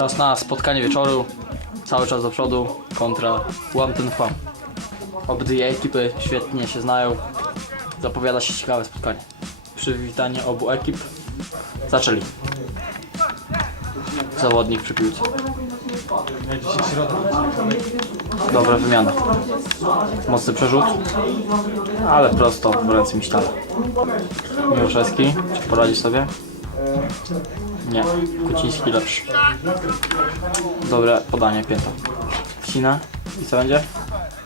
Czas na spotkanie wieczoru. Cały czas do przodu kontra Łam ten Chłam. Obydwie ekipy świetnie się znają. Zapowiada się ciekawe spotkanie. Przywitanie obu ekip. Zaczęli. Zawodnik przy piłce. Dobra wymiana. Mocny przerzut. Ale prosto w ręce Miśtala. Miłoszewski, czy sobie? Nie, Kuciński lepszy. Dobre podanie, pięta. Wcina i co będzie?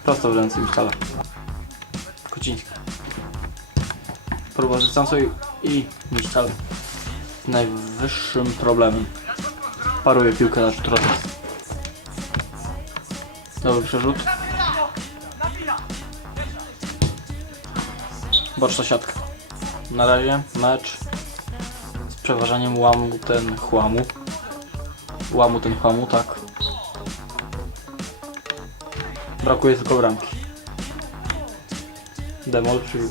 Prosto w ręce Miśtala. Kuciński. Próba dystansu i, i Miśtal najwyższym problemem. Paruje piłkę na rzut. Dobry przerzut. Boczna siatka. Na razie mecz przeważaniem łamu ten chłamu. Łamu ten chłamu, tak. Brakuje tylko bramki. Demol przybił.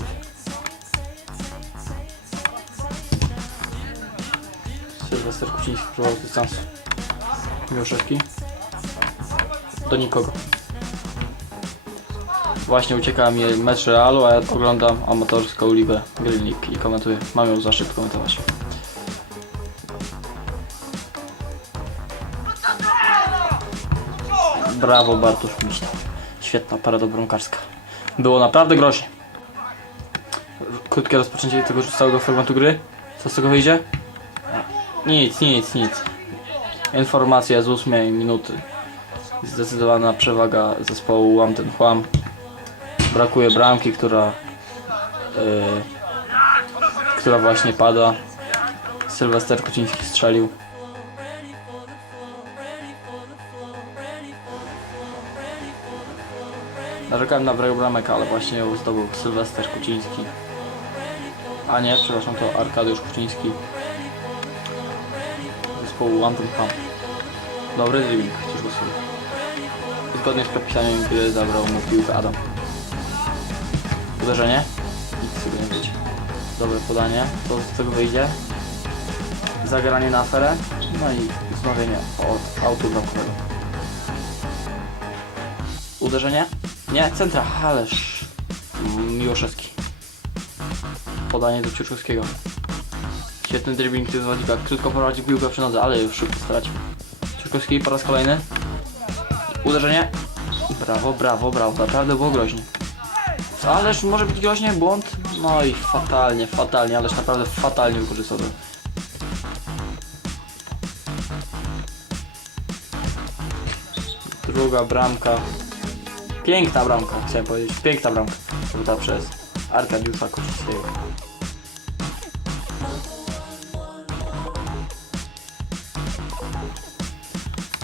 Sylwester Kuciński próbował dystansu. Miłoszewski. Do nikogo. Właśnie ucieka mi mecz Realu, a ja oglądam amatorską ligę Green League i komentuję. Mam ją zaszczyt komentować. Brawo Bartosz. Świetna parada bramkarska. Było naprawdę groźnie. Krótkie rozpoczęcie tego całego fragmentu gry. Co z tego wyjdzie? Nic, nic, nic. Informacja z 8 minuty. Zdecydowana przewaga zespołu Łam ten Chłam. Brakuje bramki, która yy, która właśnie pada. Sylwester Kuciński strzelił. Narzekałem na brak bramek, ale właśnie ją zdobył Sylwester Kuciński. A nie, przepraszam, to Arkadiusz Kuciński. Zespołu London Camp. Dobry dribbling, chociaż sobie. Zgodnie z przepisami gry zabrał mu piłkę Adam. Uderzenie? Nic tego nie wyjdzie. Dobre podanie. To z tego wyjdzie. Zagranie na aferę. No i wznowienie od autu bramkowego. Uderzenie? Nie, centra, ależ Miłoszewski. Podanie do Ciuczkowskiego. Świetny dribbling tych zawodnika. Krótko prowadzi piłkę przy nodze, ale już szybko stracił. Ciuczkowski po raz kolejny. Uderzenie. Brawo, brawo, brawo. Naprawdę było groźnie. Ależ może być groźnie, błąd. No i fatalnie, fatalnie, ależ naprawdę fatalnie wykorzystał to. Druga bramka. Piękna bramka, chciałem powiedzieć. Piękna bramka. Zdobyta przez Arkadiusza Kocińskiego.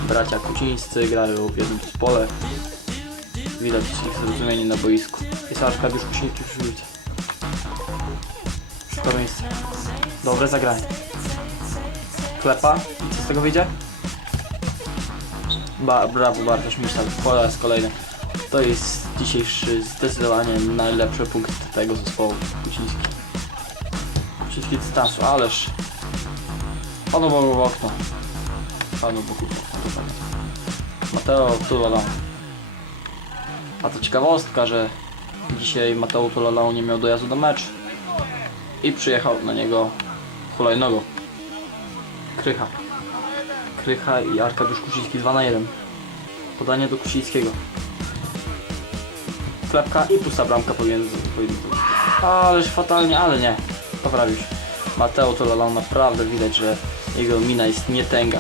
Bracia Kucińscy grają w jednym zespole. Widać ich zrozumienie na boisku. Jest Arkadiusz Kuciński przy piłce. Szybko miejsce. Dobre zagranie. Klepa. I co z tego wyjdzie? Ba brawo, Bartosz Misztal. Po raz kolejny. To jest dzisiejszy zdecydowanie najlepszy punkt tego zespołu. Kuciński. Kuciński dystansu, ależ... Panu Bogu w okno. Panu Bogu w okno. to fakt. Mateo Tulola. A to ciekawostka, że dzisiaj Mateo Tulola nie miał dojazdu do meczu. I przyjechał na niego hulajnogą. Krycha. Krycha i Arkadiusz Kuciński 2 na 1. Podanie do Kucińskiego. Klepka i pusta bramka pomiędzy. Ależ fatalnie, ale nie. Poprawił się. Mateo Tolalon naprawdę widać, że jego mina jest nietęga.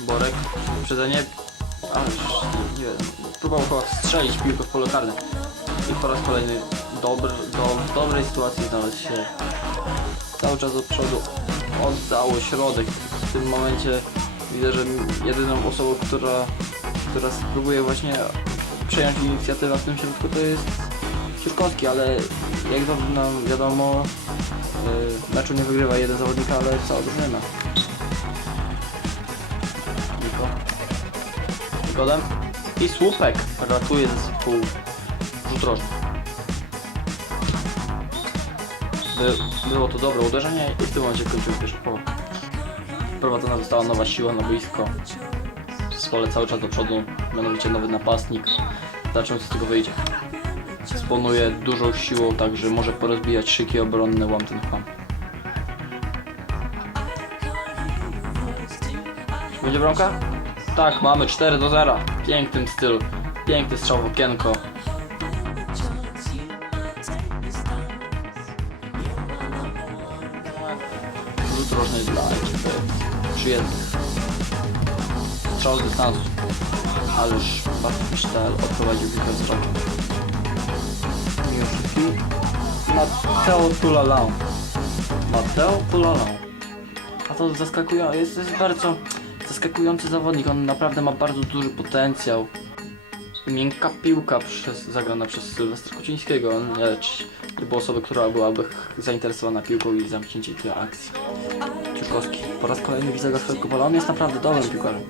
Borek, wyprzedzenie. Ależ nie, wiem. Próbował chyba strzelić piłkę w pole karne. I po raz kolejny dobry, do, w dobrej sytuacji znalazł się cały czas do przodu. Oddało środek. W tym momencie widzę, że jedyną osobą, która, która spróbuje właśnie przejąć inicjatywę w tym środku to jest Ciurkowski, ale jak nam wiadomo yy, meczu nie wygrywa jeden zawodnik, ale cała drużyna. Niko. Nikodem. I słupek ratuje zespół rzut rożny. By, było to dobre uderzenie i w tym momencie kończymy pierwszą połowę. Wprowadzona została nowa siła na boisko. W zespole cały czas do przodu, mianowicie nowy napastnik. Zobaczymy co z tego wyjdzie. Dysponuje dużą siłą, także może porozbijać szyki obronne Łamtenham. Czy będzie bramka? Tak, mamy 4 do 0. W pięknym stylu. Piękny strzał w okienko. Rzut rożny dla ekipy przyjętych. Strzał z dystansu. Ależ Batwisztel odprowadził piłkę z. Miłoszewski. Mateo Tulalał. Mateo Tulalał. A to zaskakujące, jest, jest bardzo zaskakujący zawodnik, on naprawdę ma bardzo duży potencjał. Miękka piłka przez, zagrana przez Sylwestra Kucińskiego, lecz było osoby, która byłaby zainteresowana piłką i zamknięciem tej akcji. Ciuszkowski po raz kolejny widzę go swojego pola, on jest naprawdę dobrym piłkarzem.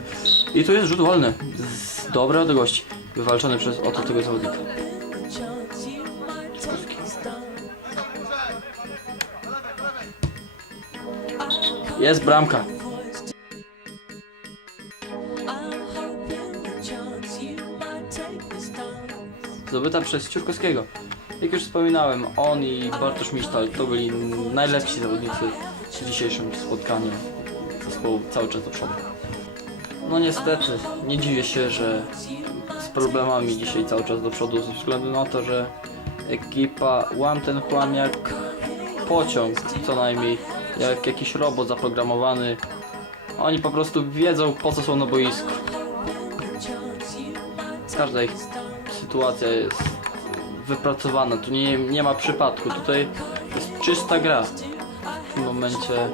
I tu jest rzut wolny, z dobrej odległości, wywalczony przez oto tego zawodnika. Jest bramka. Zdobyta przez Ciurkowskiego. Jak już wspominałem, on i Bartosz Misztal to byli najlepsi zawodnicy w dzisiejszym spotkaniu zespołu cały czas do przodu. No niestety, nie dziwię się, że z problemami dzisiaj cały czas do przodu ze względu na to, że ekipa łam ten chłam jak pociąg co najmniej, jak jakiś robot zaprogramowany. Oni po prostu wiedzą po co są na boisku. Każda ich sytuacja jest wypracowana, tu nie, nie ma przypadku, tutaj jest czysta gra. W tym momencie,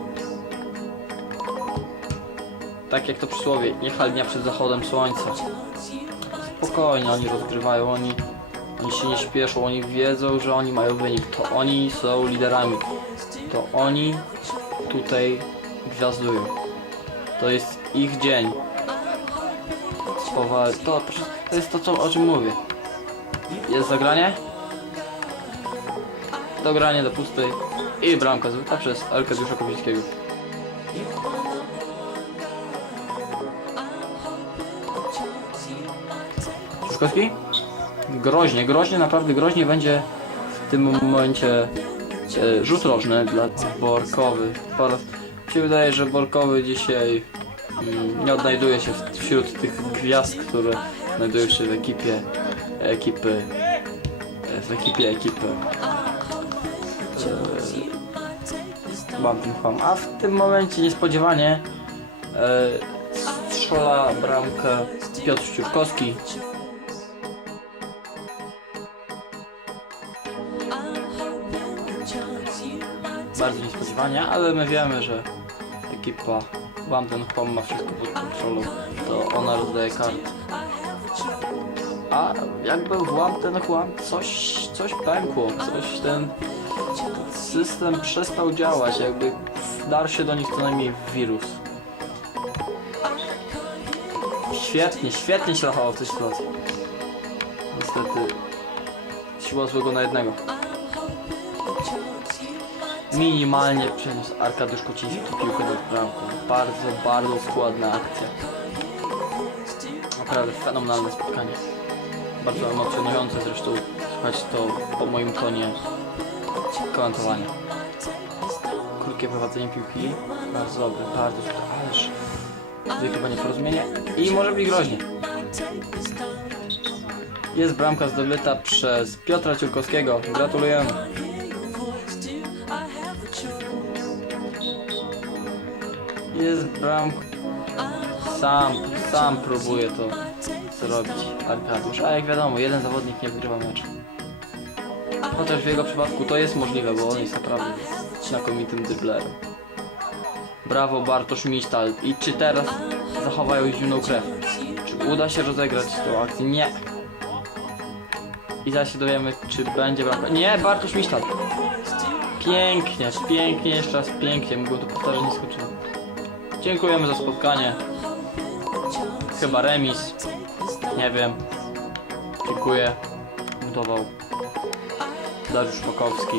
tak jak to przysłowie, niechal dnia przed zachodem słońca. Spokojnie oni rozgrywają, oni, oni się nie śpieszą, oni wiedzą, że oni mają wynik, to oni są liderami, to oni tutaj gwiazdują. To jest ich dzień. To, to jest to, co, o czym mówię. Jest zagranie. Dogranie do pustej. I bramka zbyta przez Arkadiusza Kowickiego. Truszkowski? Groźnie, groźnie, naprawdę groźnie będzie w tym momencie e, rzut rożny dla Borkowy. Raz- Mi się wydaje, że Borkowy dzisiaj mm, nie odnajduje się wśród tych gwiazd, które znajdują się w ekipie ekipy w ekipie ekipy e, Bumpingham. A w tym momencie niespodziewanie e, strzela bramkę Piotr Ściurkowski. Bardzo niespodziewanie, ale my wiemy, że ekipa Bumpingham ma wszystko pod kontrolą. To ona rozdaje karty. A jak był włam ten chłam, coś, coś pękło, coś ten system przestał działać, jakby wdarł się do nich co najmniej wirus. Świetnie, świetnie się rachował w tej sytuacji. Niestety siła złego na jednego. Minimalnie przeniósł Arkadiusz Kociński piłkę do bramką. Bardzo, bardzo składna akcja. Naprawdę fenomenalne spotkanie bardzo emocjonujące zresztą słuchać to po moim tonie komentowania. Krótkie prowadzenie piłki, bardzo dobre, bardzo dobre, ależ chyba nieporozumienie i może być groźnie. Jest bramka zdobyta przez Piotra Ciurkowskiego, gratulujemy. Jest bramka, sam, sam próbuje to zrobić Arkadiusz, a jak wiadomo, jeden zawodnik nie wygrywa meczu. Chociaż w jego przypadku to jest możliwe, bo on jest naprawdę znakomitym dyblerem. Brawo Bartosz Misztal. I czy teraz zachowają zimną krew? Czy uda się rozegrać tę akcję? Nie. I zaraz się dowiemy, czy będzie bramka. Nie, Bartosz Misztal. Pięknie, pięknie, jeszcze raz pięknie. Mógłbym to powtarzać nieskończenie. Dziękujemy za spotkanie. Chyba remis. Nie wiem. Dziękuję. Budował Dariusz Makowski.